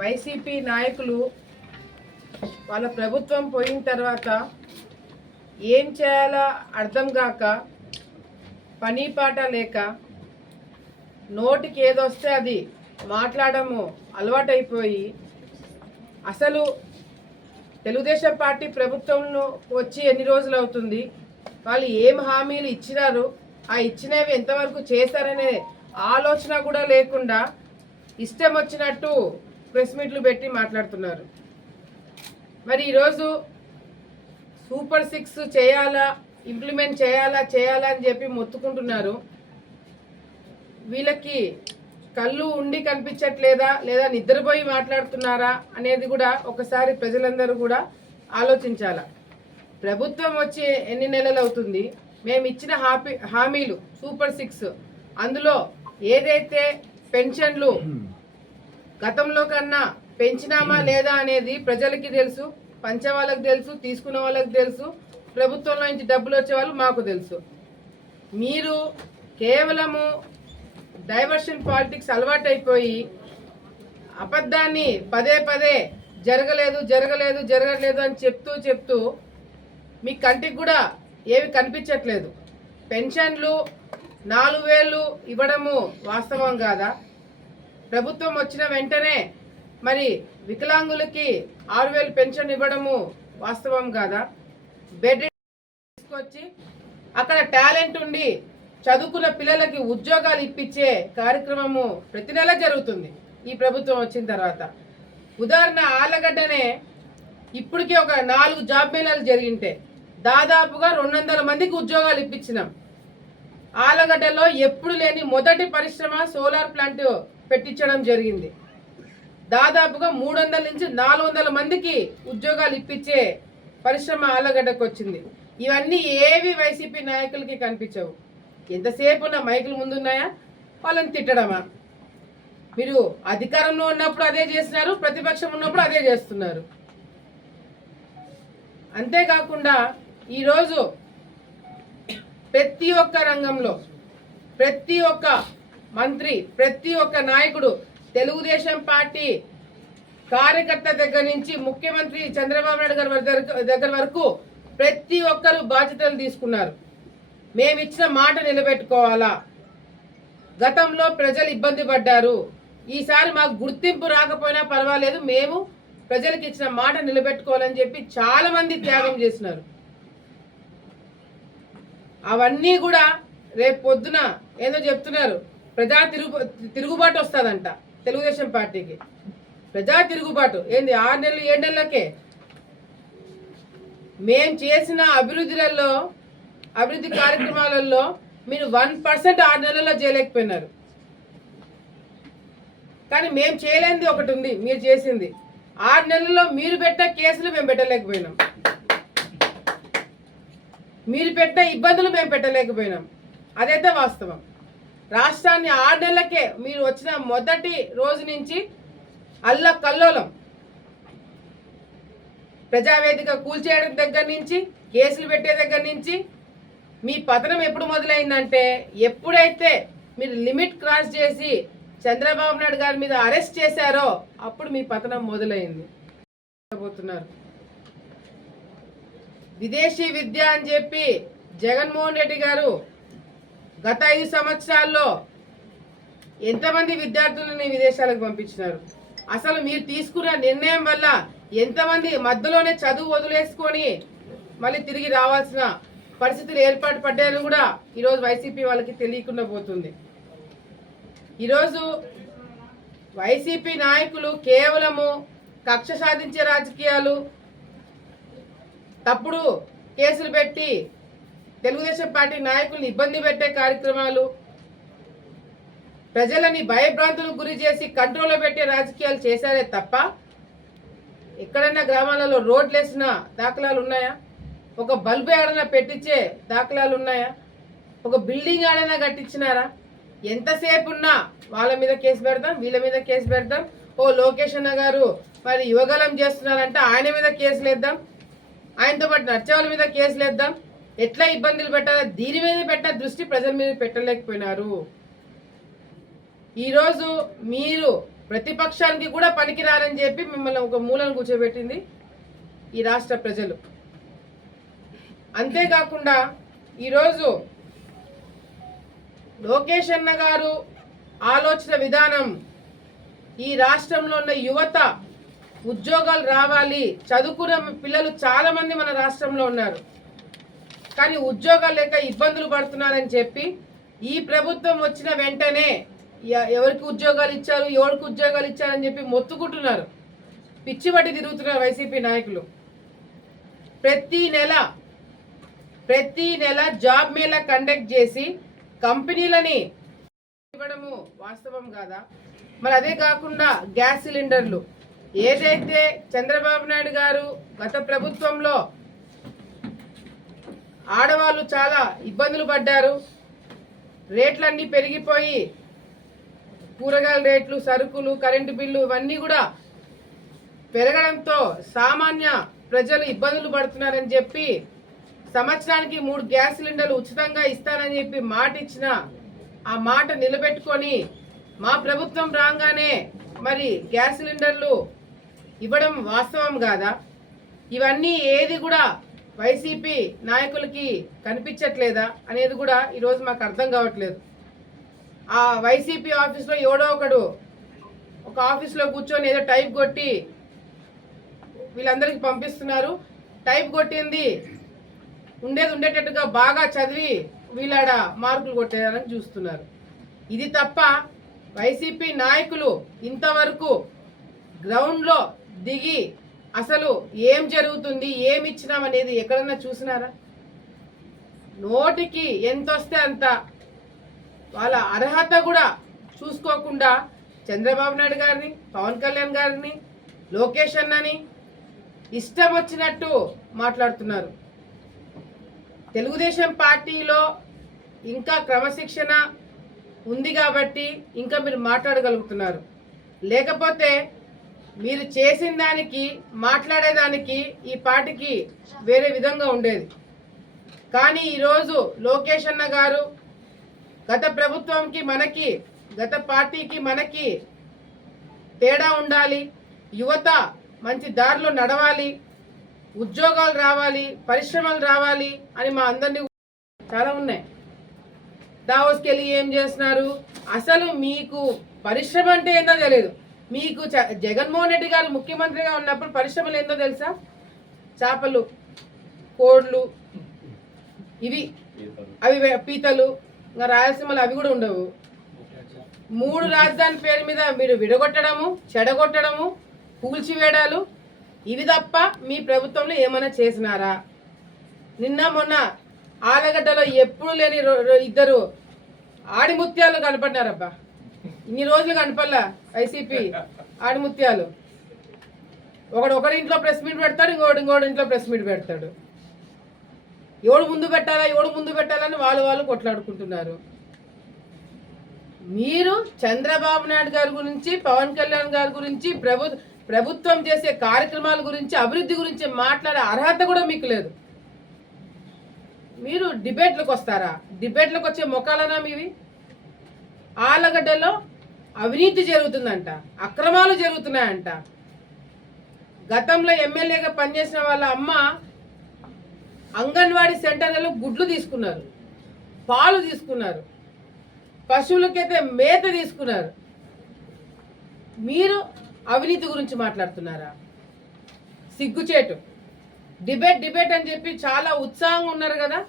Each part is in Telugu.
వైసీపీ నాయకులు వాళ్ళ ప్రభుత్వం పోయిన తర్వాత ఏం చేయాలో అర్థం కాక పని పాట లేక నోటికి ఏదొస్తే అది మాట్లాడము అలవాటైపోయి అసలు తెలుగుదేశం పార్టీ ప్రభుత్వంలో వచ్చి ఎన్ని రోజులు అవుతుంది, వాళ్ళు ఏం హామీలు ఇచ్చినారు, ఆ ఇచ్చినవి ఎంతవరకు చేశారనే ఆలోచన కూడా లేకుండా ఇష్టం వచ్చినట్టు ప్రెస్ మీట్లు పెట్టి మాట్లాడుతున్నారు. మరి ఈరోజు సూపర్ 6 చేయాలా, ఇంప్లిమెంట్ చేయాలా అని చెప్పి మొత్తుకుంటున్నారు. వీళ్ళకి కళ్ళు ఉండి కనిపించట్లేదా లేదా నిద్రపోయి మాట్లాడుతున్నారా అనేది కూడా ఒకసారి ప్రజలందరూ కూడా ఆలోచించాలా. ప్రభుత్వం వచ్చి ఎన్ని నెలలు అవుతుంది, మేము ఇచ్చిన హామీలు సూపర్ 6 అందులో ఏదైతే పెన్షన్లు గతంలో కన్నా పెంచినామా లేదా అనేది ప్రజలకి తెలుసు, పంచే వాళ్ళకి తెలుసు, తీసుకున్న వాళ్ళకి తెలుసు, ప్రభుత్వంలో నుంచి డబ్బులు వచ్చే వాళ్ళు మాకు తెలుసు. మీరు కేవలము డైవర్షన్ పాలిటిక్స్ అలవాటైపోయి అబద్ధాన్ని పదే పదే జరగలేదు అని చెప్తూ మీ కంటికి కూడా ఏవి కనిపించట్లేదు. పెన్షన్లు 4,000 ఇవ్వడము వాస్తవం కాదా? ప్రభుత్వం వచ్చిన వెంటనే మరి వికలాంగులకి 6,000 పెన్షన్ ఇవ్వడము వాస్తవం కాదా? బెడ్ తీసుకొచ్చి అక్కడ టాలెంట్ ఉండి చదువుకున్న పిల్లలకి ఉద్యోగాలు ఇప్పించే కార్యక్రమము ప్రతి నెల జరుగుతుంది ఈ ప్రభుత్వం వచ్చిన తర్వాత. ఉదాహరణ ఆలగడ్డనే ఇప్పటికీ ఒక 4 జాబ్ మేళాలు జరిగింటే దాదాపుగా 200 మందికి ఉద్యోగాలు ఇప్పించినాం. ఆలగడ్డలో ఎప్పుడు లేని మొదటి పరిశ్రమ సోలార్ ప్లాంట్ పెట్టించడం జరిగింది. దాదాపుగా 300 నుంచి 400 మందికి ఉద్యోగాలు ఇప్పించే పరిశ్రమ ఆలగడ్డకు వచ్చింది. ఇవన్నీ ఏవి వైసీపీ నాయకులకి కనిపించవు. ఎంతసేపు ఉన్న మైకుల ముందున్నాయా, వాళ్ళని తిట్టడమా? మీరు అధికారంలో ఉన్నప్పుడు అదే చేస్తున్నారు, ప్రతిపక్షం ఉన్నప్పుడు అదే చేస్తున్నారు. అంతేకాకుండా ఈరోజు ప్రతి ఒక్క రంగంలో ప్రతి ఒక్క మంత్రి, ప్రతి ఒక్క నాయకుడు, తెలుగుదేశం పార్టీ కార్యకర్త దగ్గర నుంచి ముఖ్యమంత్రి చంద్రబాబు నాయుడు గారి దగ్గర వరకు ప్రతి ఒక్కరు బాధ్యతలు తీసుకున్నారు. మేమిచ్చిన మాట నిలబెట్టుకోవాలా, గతంలో ప్రజలు ఇబ్బంది పడ్డారు, ఈసారి మాకు గుర్తింపు రాకపోయినా పర్వాలేదు, మేము ప్రజలకు ఇచ్చిన మాట నిలబెట్టుకోవాలని చెప్పి చాలా మంది త్యాగం చేసినారు. అవన్నీ కూడా రేపు పొద్దున ఏదో చెప్తున్నారు, ప్రజా తిరుగుబాటు వస్తుందంట తెలుగుదేశం పార్టీకి. ప్రజా తిరుగుబాటు ఏంది? 6 నెలలు 7 నెలలకే మేం చేసిన అభివృద్ధి కార్యక్రమాలలో మీరు 1% 6 నెలల్లో చేయలేకపోయినారు. కానీ మేము చేయలేనిది ఒకటి ఉంది, మీరు చేసింది. 6 నెలల్లో మీరు పెట్టే కేసులు మేము పెట్టలేకపోయినాం, మీరు పెట్టే ఇబ్బందులు మేము పెట్టలేకపోయినాం. అదైతే వాస్తవం. రాష్ట్రాన్ని 6 నెలలకే మీరు వచ్చిన మొదటి రోజు నుంచి అల్లకల్లోలం, ప్రజావేదిక కూల్చేయడం దగ్గర నుంచి, కేసులు పెట్టే దగ్గర నుంచి మీ పతనం ఎప్పుడు మొదలైందంటే ఎప్పుడైతే మీరు లిమిట్ క్రాస్ చేసి చంద్రబాబు నాయుడు గారి మీద అరెస్ట్ చేశారో అప్పుడు మీ పతనం మొదలైంది. విదేశీ విద్య అని చెప్పి జగన్మోహన్ రెడ్డి గారు గత 5 సంవత్సరాల్లో ఎంతమంది విద్యార్థులని విదేశాలకు పంపించినారు? అసలు మీరు తీసుకున్న నిర్ణయం వల్ల ఎంతమంది మధ్యలోనే చదువు వదిలేసుకొని మళ్ళీ తిరిగి రావాల్సిన పరిస్థితులు ఏర్పాటు పడ్డాయని కూడా ఈరోజు వైసీపీ వాళ్ళకి తెలియకుండా పోతుంది. ఈరోజు వైసీపీ నాయకులు కేవలము కక్ష సాధించే రాజకీయాలు, తప్పుడు కేసులు పెట్టి తెలుగుదేశం పార్టీ నాయకుల్ని ఇబ్బంది పెట్టే కార్యక్రమాలు, ప్రజలని భయభ్రాంతులకు గురి చేసి కంట్రోల్లో పెట్టే రాజకీయాలు చేశారే తప్ప ఎక్కడైనా గ్రామాలలో రోడ్లు వేసిన దాఖలాలు ఉన్నాయా? ఒక బల్బు ఏడైనా పెట్టించే దాఖలాలు ఉన్నాయా? ఒక బిల్డింగ్ ఏడైనా కట్టించినారా? ఎంతసేపు ఉన్నా వాళ్ళ మీద కేసు పెడదాం, వీళ్ళ మీద కేసు పెడదాం. ఓ లోకేష్ అన్న గారు మరి యువగలం చేస్తున్నారంటే ఆయన మీద కేసులు వేద్దాం, ఆయనతో పాటు నడిచే వాళ్ళ మీద కేసులు వేద్దాం. ఎట్లా ఇబ్బందులు పెట్టాలో దీని మీద పెట్ట దృష్టి ప్రజల మీద పెట్టలేకపోయినారు. ఈరోజు మీరు ప్రతిపక్షానికి కూడా పనికిరారని చెప్పి మిమ్మల్ని ఒక మూలను కూర్చోబెట్టింది ఈ రాష్ట్ర ప్రజలు. అంతేకాకుండా ఈరోజు లోకేష్ అన్న గారు ఆలోచన విధానం, ఈ రాష్ట్రంలో ఉన్న యువత ఉద్యోగాలు రావాలి, చదువుకున్న పిల్లలు చాలా మంది మన రాష్ట్రంలో ఉన్నారు, కానీ ఉద్యోగాలు లేక ఇబ్బందులు పడుతున్నారని చెప్పి ఈ ప్రభుత్వం వచ్చిన వెంటనే ఎవరికి ఉద్యోగాలు ఇచ్చారని చెప్పి మొత్తుకుంటున్నారు. పిచ్చిబట్టి తిరుగుతున్నారు వైసీపీ నాయకులు. ప్రతి నెల జాబ్ మేళా కండక్ట్ చేసి కంపెనీలని ఇవ్వడము వాస్తవం కాదా? మరి అదే కాకుండా గ్యాస్ సిలిండర్లు ఏదైతే చంద్రబాబు నాయుడు గారు గత ప్రభుత్వంలో ఆడవాళ్ళు చాలా ఇబ్బందులు పడ్డారు, రేట్లన్నీ పెరిగిపోయి కూరగాయల రేట్లు, సరుకులు, కరెంటు బిల్లు ఇవన్నీ కూడా పెరగడంతో సామాన్య ప్రజలు ఇబ్బందులు పడుతున్నారని చెప్పి సంవత్సరానికి 3 గ్యాస్ సిలిండర్లు ఉచితంగా ఇస్తానని చెప్పి మాట ఇచ్చిన ఆ మాట నిలబెట్టుకొని మా ప్రభుత్వం రాగానే మరి గ్యాస్ సిలిండర్లు ఇవ్వడం వాస్తవం కాదా? ఇవన్నీ ఏది కూడా వైసీపీ నాయకులకి కనిపించట్లేదా అనేది కూడా ఈరోజు మాకు అర్థం కావట్లేదు. ఆ వైసీపీ ఆఫీస్లో ఎవడో ఒకడు ఒక ఆఫీస్లో కూర్చొని ఏదో టైప్ కొట్టి వీళ్ళందరికీ పంపిస్తున్నారు. టైప్ కొట్టింది ఉండేటట్టుగా బాగా చదివి వీళ్ళాడ మార్కులు కొట్టేయాలని చూస్తున్నారు. ఇది తప్ప వైసీపీ నాయకులు ఇంతవరకు గ్రౌండ్లో దిగి అసలు ఏం జరుగుతుంది, ఏమి ఇచ్చినాం అనేది ఎక్కడన్నా చూసినారా? నోటికి ఎంత వస్తే అంత, వాళ్ళ అర్హత కూడా చూసుకోకుండా చంద్రబాబు నాయుడు గారిని, పవన్ కళ్యాణ్ గారిని, లోకేష్ అన్నని ఇష్టం వచ్చినట్టు మాట్లాడుతున్నారు. తెలుగుదేశం పార్టీలో ఇంకా క్రమశిక్షణ ఉంది కాబట్టి ఇంకా మీరు మాట్లాడగలుగుతున్నారు. లేకపోతే మీరు చేసిన దానికి, మాట్లాడేదానికి ఈ పార్టీకి వేరే విధంగా ఉండేది. కానీ ఈరోజు లోకేష్ అన్న గారు గత ప్రభుత్వంకి మనకి, గత పార్టీకి మనకి తేడా ఉండాలి, యువత మంచి దారిలో నడవాలి, ఉద్యోగాలు రావాలి, పరిశ్రమలు రావాలి అని మా అందరినీ చాలా ఉన్నాయి. దావోస్కి వెళ్ళి ఏం చేస్తున్నారు? అసలు మీకు పరిశ్రమ అంటే ఏందో తెలియదు. మీకు జగన్మోహన్ రెడ్డి గారు ముఖ్యమంత్రిగా ఉన్నప్పుడు పరిశ్రమలు ఏందో తెలుసా? చేపలు, కోడ్లు, అవి పీతలు, ఇంకా రాయలసీమలు అవి కూడా ఉండవు. 3 రాజధాని పేరు మీద మీరు విడగొట్టడము, చెడగొట్టడము, కూల్చివేయడాలు, ఇవి తప్ప మీ ప్రభుత్వంలో ఏమైనా చేసినారా? నిన్న మొన్న ఆలగడ్డలో ఎప్పుడు లేని 2 ఆడిముత్యాలు కనపడినారబ్బా. ఇన్ని రోజులు కనపడలా వైసీపీ ఆడిముత్యాలు. ఒకడి ఇంట్లో ప్రెస్ మీట్ పెడతాడు, ఇంకోటి ఇంట్లో ప్రెస్ మీట్ పెడతాడు. ఎవడు ముందు పెట్టాలని వాళ్ళు కొట్లాడుకుంటున్నారు. మీరు చంద్రబాబు నాయుడు గారి గురించి, పవన్ కళ్యాణ్ గారి గురించి, ప్రభుత్వం చేసే కార్యక్రమాల గురించి, అభివృద్ధి గురించి మాట్లాడే అర్హత కూడా మీకు లేదు. మీరు డిబేట్లకు వస్తారా? డిబేట్లకు వచ్చే మొక్కలనా మీవి? ఆలగడ్డలో అవినీతి జరుగుతుందంట, అక్రమాలు జరుగుతున్నాయంట. గతంలో ఎమ్మెల్యేగా పనిచేసిన వాళ్ళ అమ్మ అంగన్వాడీ సెంటర్లలో గుడ్లు తీసుకున్నారు, పాలు తీసుకున్నారు, పశువులకైతే మేత తీసుకున్నారు. మీరు అవినీతి గురించి మాట్లాడుతున్నారా? సిగ్గుచేటు. డిబేట్ అని చెప్పి చాలా ఉత్సాహంగా ఉన్నారు కదా.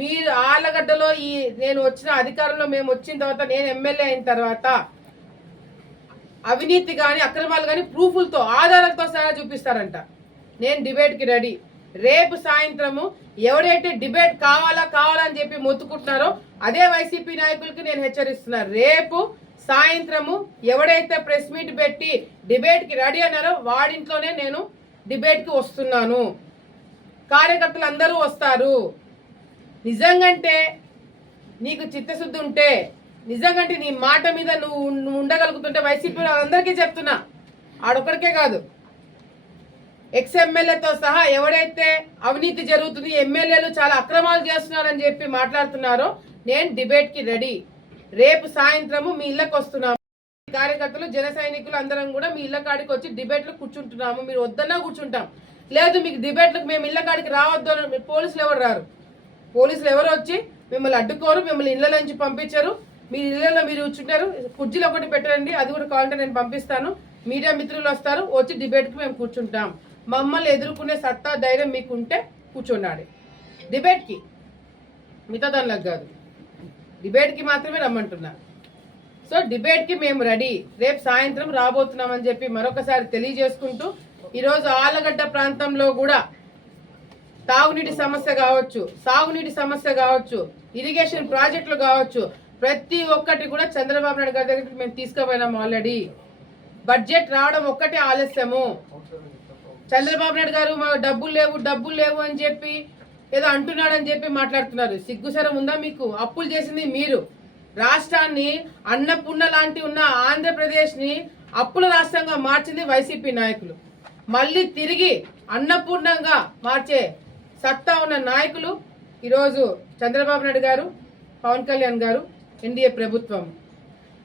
మీరు ఆలగడ్డలో నేను వచ్చిన అధికారంలో మేము వచ్చిన తర్వాత, నేను ఎమ్మెల్యే అయిన తర్వాత అవినీతి కానీ, అక్రమాలు కానీ ప్రూఫ్లతో, ఆధారాలతో సహా చూపిస్తారంట. నేను డిబేట్కి రెడీ. రేపు సాయంత్రము ఎవరైతే డిబేట్ కావాలని చెప్పి మొత్తుకుంటున్నారో అదే వైసీపీ నాయకులకి నేను హెచ్చరిస్తున్నాను. రేపు సాయంత్రము ఎవడైతే ప్రెస్ మీట్ పెట్టి డిబేట్కి రెడీ అన్నారో వాడింట్లోనే నేను డిబేట్కి వస్తున్నాను. కార్యకర్తలు అందరూ వస్తారు. నిజంగంటే నీకు చిత్తశుద్ధి ఉంటే, నిజంగంటే నీ మాట మీద నువ్వు ఉండగలుగుతుంటే వైసీపీ అందరికీ చెప్తున్నా, ఆడొక్కడికే కాదు, ఎక్స్ఎమ్మెల్యేతో సహా ఎవరైతే అవినీతి జరుగుతుంది, ఎమ్మెల్యేలు చాలా అక్రమాలు చేస్తున్నారని చెప్పి మాట్లాడుతున్నారో నేను డిబేట్కి రెడీ. రేపు సాయంత్రము మీ ఇళ్ళకి వస్తున్నాము. కార్యకర్తలు జన సైనికులు అందరం కూడా మీ ఇళ్ల కాడికి వచ్చి డిబేట్లు కూర్చుంటున్నాము. మీరు వద్దన్నా కూర్చుంటాం, లేదు మీకు డిబేట్లకు మేము ఇళ్ల కాడికి రావద్దు అని పోలీసులు ఎవరు రారు. పోలీసులు ఎవరు వచ్చి మిమ్మల్ని అడ్డుకోరు, మిమ్మల్ని ఇళ్ల నుంచి పంపించరు. మీ ఇళ్లలో మీరు కూర్చుంటారు. కుర్చీలు ఒకటి పెట్టండి, అది కూడా కావాలంటే నేను పంపిస్తాను. మీడియా మిత్రులు వస్తారు, వచ్చి డిబేట్కి మేము కూర్చుంటాం. మమ్మల్ని ఎదుర్కొనే సత్తా ధైర్యం మీకు ఉంటే కూర్చోండి డిబేట్కి, మిగతా దానిలకు కాదు, డిబేట్కి మాత్రమే రమ్మంటున్నారు. సో డిబేట్కి మేము రెడీ, రేపు సాయంత్రం రాబోతున్నామని చెప్పి మరొకసారి తెలియజేసుకుంటూ, ఈరోజు ఆలగడ్డ ప్రాంతంలో కూడా తాగునీటి సమస్య కావచ్చు, సాగునీటి సమస్య కావచ్చు, ఇరిగేషన్ ప్రాజెక్టులు కావచ్చు, ప్రతి ఒక్కటి కూడా చంద్రబాబు నాయుడు గారి దగ్గరికి మేము తీసుకుపోయినాము. ఆల్రెడీ బడ్జెట్ రావడం ఒక్కటే ఆలస్యము. చంద్రబాబు నాయుడు గారు డబ్బులు లేవు అని చెప్పి ఏదో అంటున్నాడని చెప్పి మాట్లాడుతున్నారు. సిగ్గుసరం ఉందా మీకు? అప్పులు చేసింది మీరు. రాష్ట్రాన్ని అన్నపూర్ణ లాంటి ఉన్న ఆంధ్రప్రదేశ్ని అప్పుల రాష్ట్రంగా మార్చింది వైసీపీ నాయకులు. మళ్ళీ తిరిగి అన్నపూర్ణంగా మార్చే సత్తా ఉన్న నాయకులు ఈరోజు చంద్రబాబు నాయుడు గారు, పవన్ కళ్యాణ్ గారు, ఎన్డీఏ ప్రభుత్వం.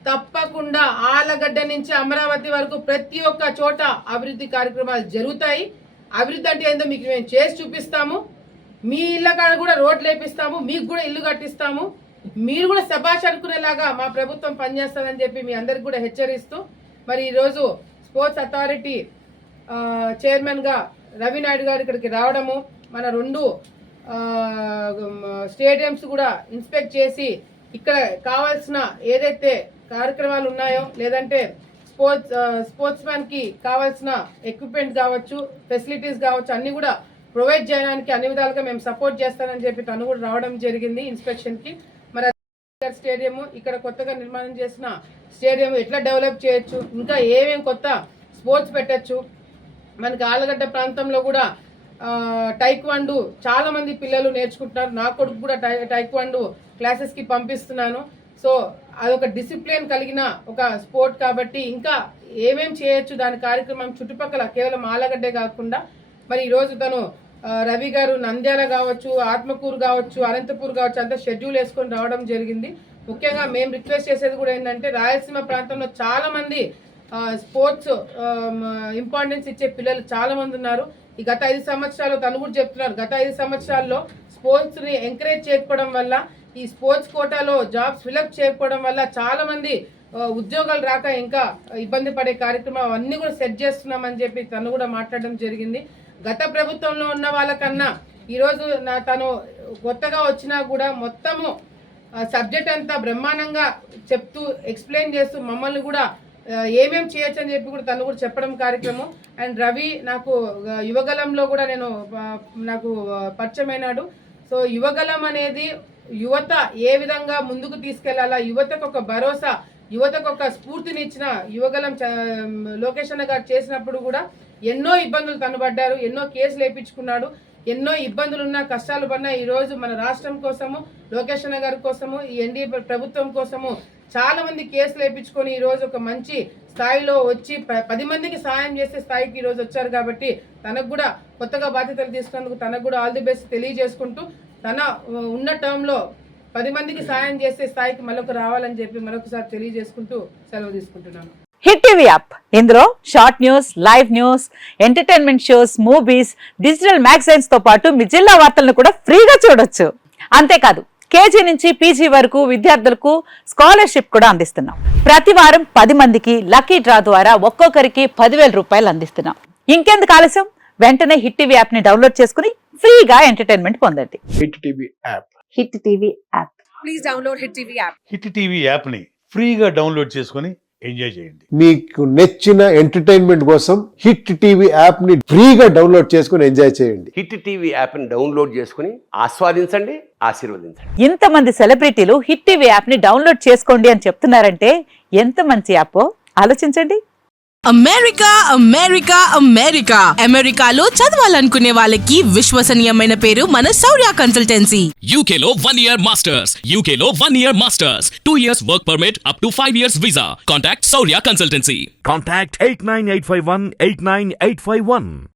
తప్పకుండా ఆలగడ్డ నుంచి అమరావతి వరకు ప్రతి ఒక్క చోట అభివృద్ధి కార్యక్రమాలు జరుగుతాయి. అభివృద్ధి అంటే ఏందో మీకు మేము చేసి చూపిస్తాము. మీ ఇళ్ళ కాడ కూడా రోడ్లు వేపిస్తాము, మీకు కూడా ఇల్లు కట్టిస్తాము. మీరు కూడా శభాష్ అనుకునేలాగా మా ప్రభుత్వం పనిచేస్తుందని చెప్పి మీ అందరికి కూడా హెచ్చరిస్తూ, మరి ఈరోజు స్పోర్ట్స్ అథారిటీ చైర్మన్గా రవి నాయుడు గారు ఇక్కడికి రావడము, మన 2 స్టేడియంస్ కూడా ఇన్స్పెక్ట్ చేసి ఇక్కడ కావాల్సిన ఏదైతే కార్యక్రమాలు ఉన్నాయో, లేదంటే స్పోర్ట్స్ మ్యాన్కి కావాల్సిన ఎక్విప్మెంట్ కావచ్చు, ఫెసిలిటీస్ కావచ్చు, అన్నీ కూడా ప్రొవైడ్ చేయడానికి అన్ని విధాలుగా మేము సపోర్ట్ చేస్తానని చెప్పి తను కూడా రావడం జరిగింది ఇన్స్పెక్షన్కి. మరి స్టేడియం, ఇక్కడ కొత్తగా నిర్మాణం చేసిన స్టేడియం ఎట్లా డెవలప్ చేయొచ్చు, ఇంకా ఏమేం కొత్త స్పోర్ట్స్ పెట్టచ్చు. మనకి ఆలగడ్డ ప్రాంతంలో కూడా టైక్వాండో చాలా మంది పిల్లలు నేర్చుకుంటున్నారు. నా కొడుకు కూడా టైక్వాండో క్లాసెస్కి పంపిస్తున్నాను. సో అదొక డిసిప్లిన్ కలిగిన ఒక స్పోర్ట్ కాబట్టి ఇంకా ఏమేం చేయొచ్చు దాని కార్యక్రమం చుట్టుపక్కల కేవలం ఆలగడ్డే కాకుండా, మరి ఈరోజు తను రవి గారు నంద్యాల కావచ్చు, ఆత్మకూరు కావచ్చు, అనంతపూర్ కావచ్చు, అంతా షెడ్యూల్ వేసుకొని రావడం జరిగింది. ముఖ్యంగా మేము రిక్వెస్ట్ చేసేది కూడా ఏంటంటే, రాయలసీమ ప్రాంతంలో చాలా మంది స్పోర్ట్స్ ఇంపార్టెన్స్ ఇచ్చే పిల్లలు చాలా మంది ఉన్నారు. ఈ గత 5 సంవత్సరాలు తను కూడా చెప్తున్నారు, గత 5 సంవత్సరాల్లో స్పోర్ట్స్ని ఎంకరేజ్ చేయకపోవడం వల్ల, ఈ స్పోర్ట్స్ కోటాలో జాబ్స్ ఫిలప్ చేయకపోవడం వల్ల చాలా మంది ఉద్యోగాలు రాక ఇంకా ఇబ్బంది పడే కార్యక్రమం అన్నీ కూడా సెట్ చేస్తున్నామని చెప్పి తను కూడా మాట్లాడడం జరిగింది. గత ప్రభుత్వంలో ఉన్న వాళ్ళకన్నా ఈరోజు తను కొత్తగా వచ్చినా కూడా మొత్తము సబ్జెక్ట్ అంతా బ్రహ్మాండంగా చెప్తూ ఎక్స్ప్లెయిన్ చేస్తూ మమ్మల్ని కూడా ఏమేమి చేయొచ్చు అని చెప్పి కూడా తను కూడా చెప్పడం కార్యక్రమం. అండ్ రవి నాకు యువగలంలో కూడా నాకు పరిచయమైనాడు. సో యువగలం అనేది యువత ఏ విధంగా ముందుకు తీసుకెళ్లాలా, యువతకు ఒక భరోసా, యువతకు ఒక స్ఫూర్తినిచ్చిన యువగలం లోకేష్ అన్న గారు చేసినప్పుడు కూడా ఎన్నో ఇబ్బందులు తను పడ్డారు, ఎన్నో కేసులు వేయించుకున్నాడు, ఎన్నో ఇబ్బందులున్నా కష్టాలు పడినా ఈరోజు మన రాష్ట్రం కోసము, లోకేష్ అన్న గారి కోసము, ఈ ఎన్డీఏ ప్రభుత్వం కోసము చాలా మంది కేసులు వేయించుకొని ఈరోజు ఒక మంచి స్థాయిలో వచ్చి 10 మందికి సాయం చేసే స్థాయికి ఈరోజు వచ్చారు. కాబట్టి తనకు కూడా కొత్తగా బాధ్యతలు తీసుకున్నందుకు తనకు కూడా ఆల్ ది బెస్ట్ తెలియజేసుకుంటూ, తన ఉన్న టర్మ్లో 10 మందికి సాయం చేసే స్థాయికి మరొక రావాలని చెప్పి మరొకసారి తెలియజేసుకుంటూ సెలవు తీసుకుంటున్నాను. హిట్ టీవీ యాప్, ఇందులో short news, live news, entertainment shows, movies, digital magazines తో పాటు మీ జిల్లా వార్తలను కూడా ఫ్రీగా చూడొచ్చు. అంతేకాదు కేజీ నుంచి పీజీ వరకు విద్యార్థులకు స్కాలర్షిప్ కూడా అందిస్తున్నాం. ప్రతి వారం 10 మందికి లక్కీ డ్రా ద్వారా ఒక్కొక్కరికి 10,000 రూపాయలు అందిస్తున్నాం. ఇంకెందుకు ఆలస్యం, వెంటనే హిట్ టీవీ యాప్ ని డౌన్లోడ్ చేసుకుని ఫ్రీగా ఎంటర్టైన్మెంట్ పొందండి. Hit TV app. Hit TV app. Please download hit TV app. Hit TV app ని ఫ్రీగా డౌన్లోడ్ చేసుకుని ఎంజాయ్ చేయండి. మీకు నచ్చిన ఎంటర్టైన్మెంట్ కోసం హిట్ టీవీ యాప్ ని ఫ్రీగా డౌన్లోడ్ చేసుకుని ఎంజాయ్ చేయండి. హిట్ టీవీ యాప్ ని డౌన్లోడ్ చేసుకుని ఆస్వాదించండి, ఆశీర్వదించండి. ఇంతమంది సెలబ్రిటీలు హిట్ టీవీ యాప్ ని డౌన్లోడ్ చేసుకోండి అని చెప్తున్నారంటే ఎంత మంచి యాప్ ఆలోచించండి. అమెరికా అమెరికా అమెరికా అమెరికాలో చదవాలనుకునే వాళ్ళకి విశ్వసనీయమైన పేరు మన శౌర్య కన్సల్టెన్సీ. UK లో 1 year masters. UK లో 1 year masters. 2 years work permit up to 5 years visa. Contact Saurya Consultancy. Contact 89851 89851.